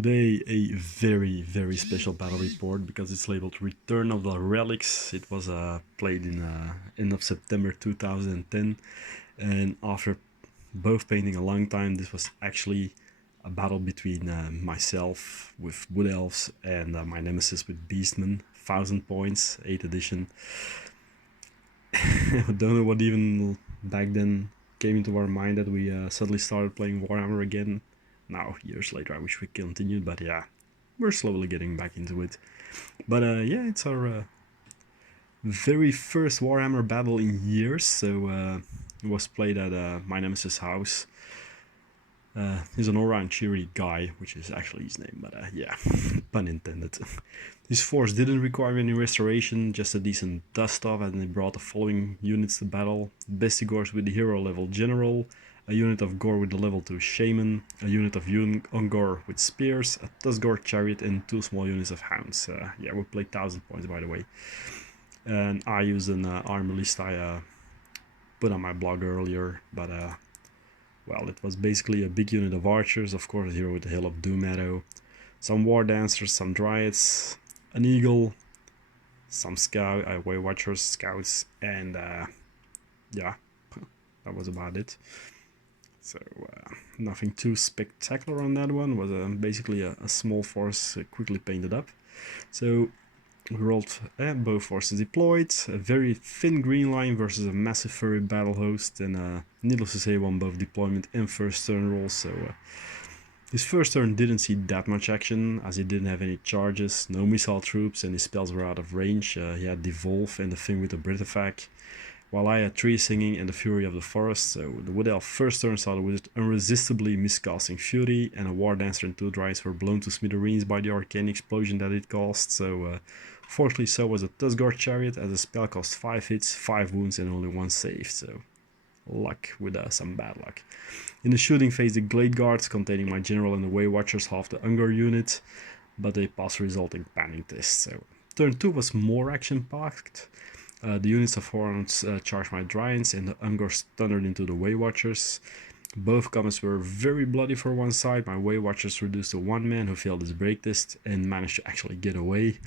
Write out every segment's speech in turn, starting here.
Today a very special battle report because it's labeled Return of the Relics. It was played in end of September 2010, and after both painting a long time, this was actually a battle between myself with Wood Elves and my nemesis with Beastmen. 1000 points, 8th edition. I don't know what even back then came into our mind that we suddenly started playing Warhammer again. Now, years later, I wish we continued, but yeah, we're slowly getting back into it. But yeah, it's our very first Warhammer battle in years, so it was played at my nemesis' house. He's an all-round cheery guy, which is actually his name, but yeah, pun intended. His force didn't require any restoration, just a decent dust-off, and they brought the following units to battle. Bestigors with the hero level general, a unit of Gore with the level 2 shaman, a unit of Ungor with spears, a Tusgor chariot, and 2 small units of hounds. Yeah, we played 1000 points, by the way. And I used an armor list I put on my blog earlier, but well, it was basically a big unit of archers, of course, here with the Hill of Doom arrow, some war dancers, some dryads, an eagle, some scout, way watchers, scouts, and yeah, that was about it. So nothing too spectacular on that one. It was basically a small force quickly painted up. So we rolled both forces deployed, a very thin green line versus a massive furry battle host, and needless to say, won both deployment and first turn rolls. So his first turn didn't see that much action, as he didn't have any charges, no missile troops, and his spells were out of range. He had Devolve and the thing with the Britifac, while I had Tree Singing and the Fury of the Forest. So the Wood Elf first turn saw the wizard irresistibly miscasting Fury, and a War Dancer and 2 Dryads were blown to smithereens by the arcane explosion that it caused. So fortunately, so was a Tusgor Chariot, as the spell cost 5 hits, 5 wounds, and only 1 save. So luck with some bad luck. In the shooting phase, the Glade Guards, containing my general and the Way Watchers, half the Ungor unit, but they passed resulting panning test. So turn 2 was more action-packed. The units of Horns charged my Dryads, and the Ungors thundered into the Way Watchers. Both comments were very bloody for one side. My Way Watchers reduced to 1 man who failed his break test and managed to actually get away.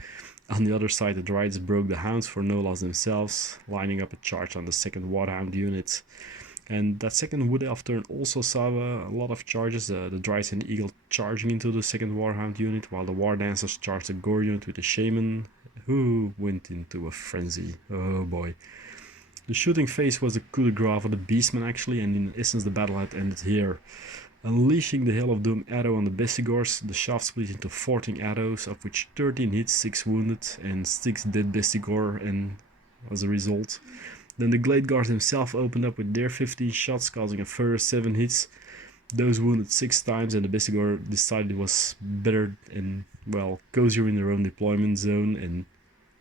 On the other side, the Dryads broke the Hounds for no loss themselves, lining up a charge on the second Warhound unit. And that second Wood Elf turn also saw a lot of charges, the Dryads and the Eagle charging into the second Warhound unit, while the War Dancers charged the Gore unit with the Shaman, who went into a frenzy. Oh boy. The shooting phase was the coup de grace for the Beastmen actually, and in essence the battle had ended here. Unleashing the Hail of Doom arrow on the Bestigors, the shaft split into 14 arrows, of which 13 hit, 6 wounded, and 6 dead Bestigor, and as a result. Then the Glade Guards themselves opened up with their 15 shots, causing a further 7 hits. Those wounded 6 times, and the Bestigor decided it was better and, well, cozier in their own deployment zone, and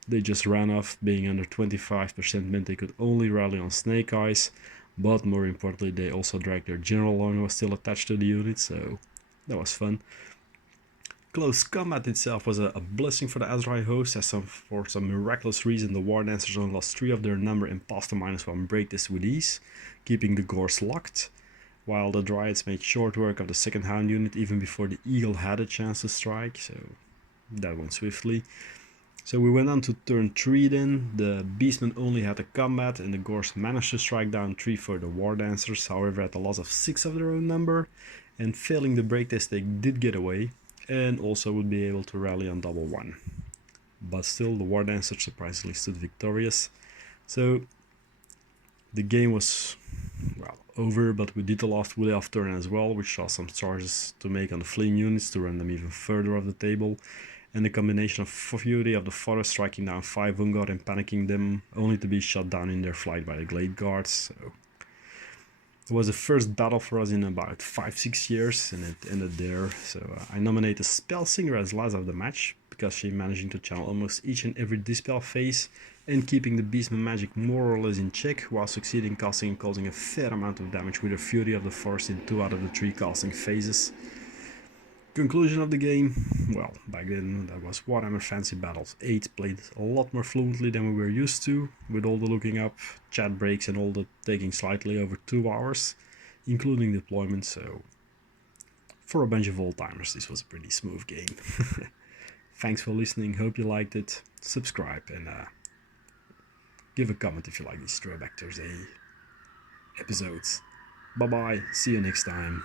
they just ran off. Being under 25% meant they could only rally on Snake Eyes, but more importantly, they also dragged their general along, who was still attached to the unit, so that was fun. Close combat itself was a blessing for the Azrai host, as for some miraculous reason the War Dancers only lost 3 of their number and passed the -1 break test with ease, keeping the Gores locked, while the Dryads made short work of the second Hound unit even before the Eagle had a chance to strike, so that went swiftly. So we went on to turn 3 then. The Beastmen only had a combat, and the Gores managed to strike down 3 further War Dancers, however at the loss of 6 of their own number, and failing the break test they did get away, and also would be able to rally on double 1. But still, the War Dancers surprisingly stood victorious. So the game was, well, over, but we did the last Wood Elf turn as well, which saw some charges to make on the fleeing units to run them even further off the table, and the combination of Fury of the Forest striking down 5 Ungor and panicking them, only to be shot down in their flight by the Glade Guards. So it was the first battle for us in about 5-6 years, and it ended there. So I nominate the Spell Singer as last of the match, because she managing to channel almost each and every dispel phase, and keeping the Beastman magic more or less in check, while succeeding casting and causing a fair amount of damage with her Fury of the Forest in 2 out of the 3 casting phases. Conclusion of the game, well, back then that was Warhammer Fantasy Battles 8, played a lot more fluently than we were used to, with all the looking up, chat breaks and all the taking slightly over 2 hours, including deployment, so for a bunch of old-timers, this was a pretty smooth game. Thanks for listening, hope you liked it. Subscribe and give a comment if you like these Throwback Thursday episodes. Bye bye, see you next time.